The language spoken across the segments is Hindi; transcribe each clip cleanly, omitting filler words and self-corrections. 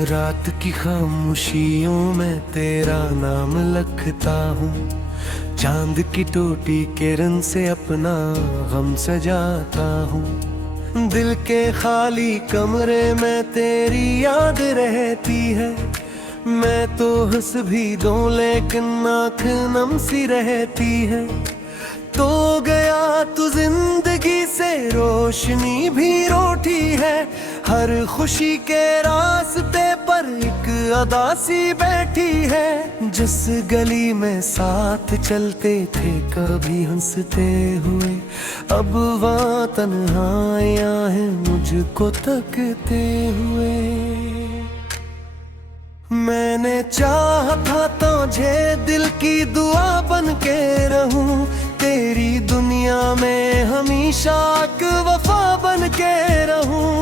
रात की खामोशियों में तेरा नाम लिखता हूँ, चांद की टूटी किरण से अपना गम सजाता हूँ। दिल के खाली कमरे में तेरी याद रहती है, मैं तो हंस भी दूं लेकिन आँख नम सी रहती है। तो गया तू जिंदगी से, रोशनी भी रोटी है, हर खुशी के रास्ते पर एक अदा सी बैठी है। जिस गली में साथ चलते थे कभी हंसते हुए, अब वहाँ तन्हाइयाँ हैं मुझको तकते हुए। मैंने चाहा था तुझे दिल की दुआ बन के रहूं, तेरी दुनिया में हमेशा एक वफा बन के रहूं।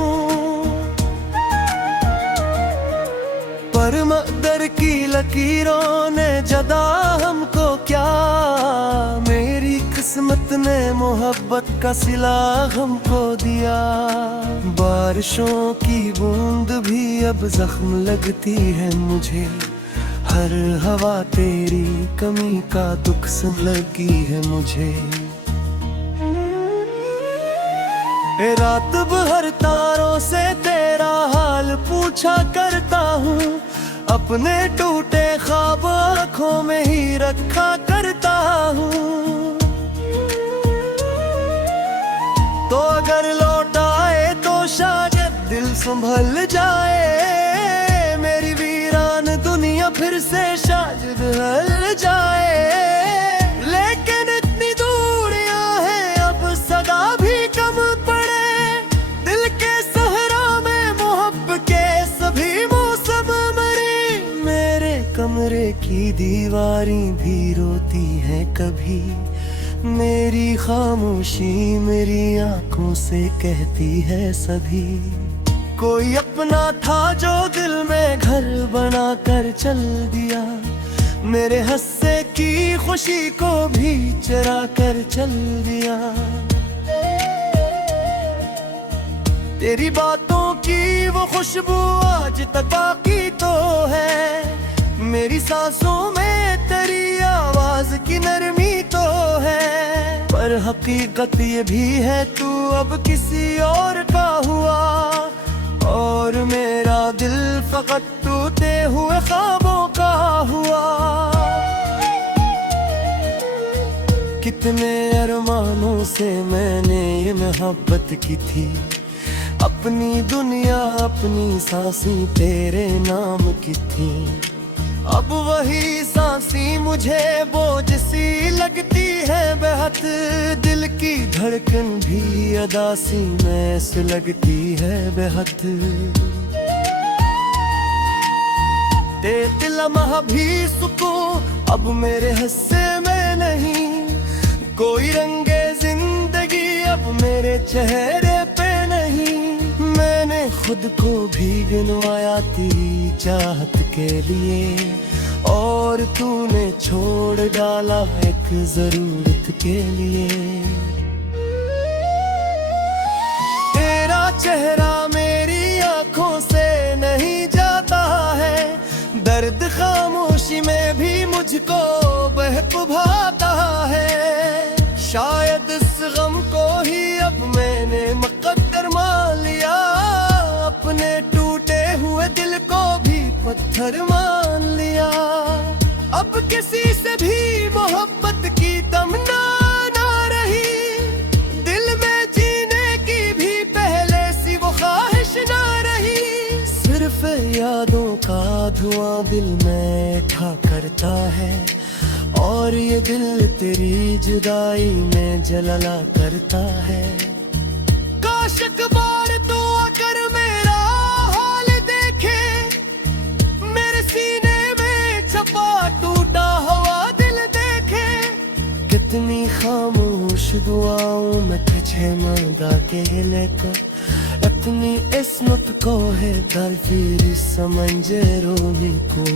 पर मकदर की लकीरों ने जदा हमको क्या, मेरी किस्मत ने मोहब्बत का सिला हमको दिया। बारिशों की बूंद भी अब जख्म लगती है मुझे, हर हवा तेरी कमी का दुख सुन लगी है मुझे। रात भर तारों से तेरा हाल पूछा करता हूँ, अपने टूटे ख्वाब आँखों में ही रखा करता हूँ। तो अगर लौट आए तो शायद दिल संभल जाए, मेरी वीरान दुनिया फिर से शायद हल जाए। लेकिन इतनी दूरियां हैं अब सदा भी कम पड़े, दिल के सहरा में मोहब्बत के सभी मौसम मरे। मेरे कमरे की दीवारें भी रोती है कभी, मेरी खामोशी मेरी आंखों से कहती है सभी। कोई अपना था जो दिल में घर बना कर चल दिया, मेरे हंसने की खुशी को भी चुरा कर चल दिया। तेरी बातों की वो खुशबू आज तक बाकी तो है, मेरी सांसों में तेरी आवाज की नरमी तो है। पर हकीकत ये भी है तू अब किसी और का हुआ, और मेरा दिल फकत टूटे हुए ख्वाबों का हुआ। कितने अरमानों से मैंने ये मोहब्बत की थी, अपनी दुनिया अपनी सांसें तेरे नाम की थी। अब वही सांसें मुझे बोझ सी लगती है बेहद, दिल की धड़कन भी अदा सी मैस लगती है बेहद। तेरे लम्हा भी सुकून अब मेरे हिस्से में नहीं, कोई रंगे जिंदगी अब मेरे चेहरे पे नहीं। मैंने खुद को भी गिनवाया तेरी चाहत के लिए, और तूने छोड़ डाला एक जरूरत के लिए। तेरा चेहरा मेरी आंखों से नहीं जाता है, दर्द खामोशी में भी मुझको बहकुभाता है। शायद इस गम को ही अब मैंने मुकद्दर मान लिया, अपने टूटे हुए दिल को भी पत्थर मान लिया। अब किसी से भी मोहब्बत की तमन्ना ना रही, दिल में जीने की भी पहले सी वो ख्वाहिश ना रही। सिर्फ यादों का धुआं दिल में उठा करता है, और ये दिल तेरी जुदाई में जलला करता है। काश एक बार तो आकर मेरा हाल देखे, मेरे सीने में छपा टूटा हुआ दिल देखे। कितनी खामोश दुआओं में तुझे मांगा के लेकर, अपनी इस्मत को है दर फिर समझे रोने को।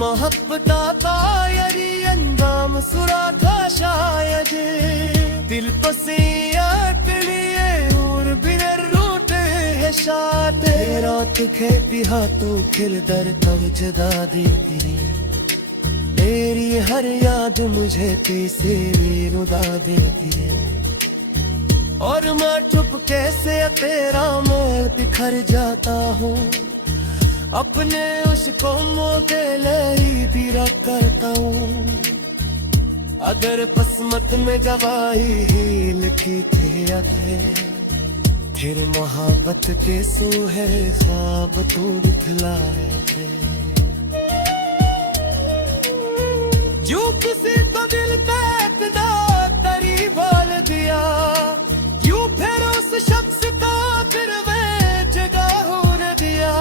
मोहब्बत तायरी अंजाम सुरा था शायद, दिल पसिया लिए और बिन रूठ है हमेशा तेरा तुखे पिहा तू खिल दर तब जगा देती रे मेरी हर याद मुझे तीसे रुला देती है और मैं चुप कैसे तेरा मैं बिखर जाता हूँ अपने उसको मोदे ले ही दिरा करता हूँ अगर किस्मत में जवाही ही लिखी थी अथे फिर मोहब्बत के सूहे ख्वाब तू दिखलाए थे जो किसी को दिल पे इतना तरी बोल दिया यूं फिर उस शख्स का फिर वे जगह होने दिया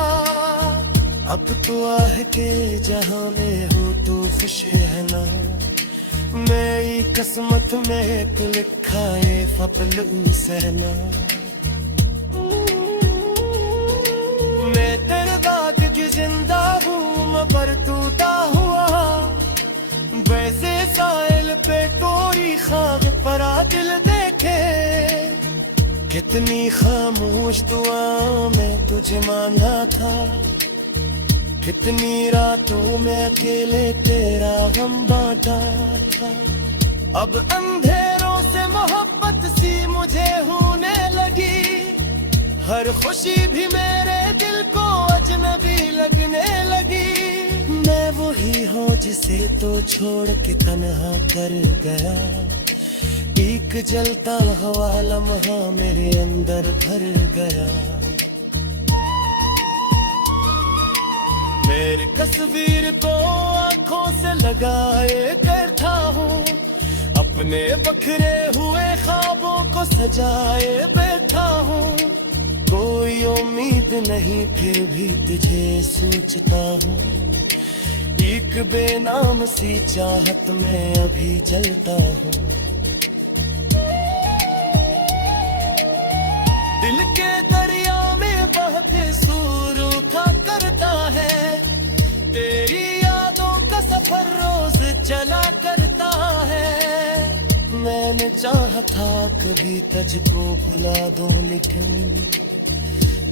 अब तो आह के जहां में हो तो खुश है ना मेरी किस्मत में तो लिखा है फपलू सहना मैं तेरे दाग की जिंदा हूँ मगर टूटा हुआ वैसे साहिल पे तोरी खाब परा दिल देखे कितनी खामोश दुआ में तुझे मांगा था कितनी रातों में अकेले तेरा गम बांटा था अब अंधेरों से मोहब्बत सी मुझे होने लगी हर खुशी भी मेरे दिल को अजनबी लगने लगी मैं वही हूँ जिसे तो छोड़ के तन्हा कर गया एक जलता हवा लम्हा मेरे अंदर भर गया मेरी तस्वीर को आंखों से लगाए बैठा हूँ अपने बखरे हुए ख्वाबों को सजाए बैठा हूँ कोई उम्मीद नहीं फिर भी तुझे सोचता हूँ एक बेनाम सी चाहत में अभी जलता हूँ दिल के दरिया में बहते सूर उठा करता है तेरी यादों का सफर रोज चला करता है मैंने चाहा था कभी तुझको भुला दो लेकिन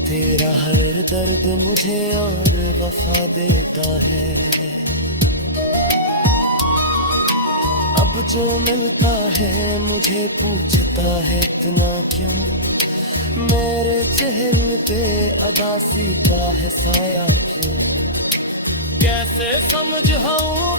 तेरा हर दर्द मुझे और वफा देता है अब जो मिलता है मुझे पूछता है इतना क्यों मेरे चेहरे पे अदासी का है साया क्यों कैसे समझाऊं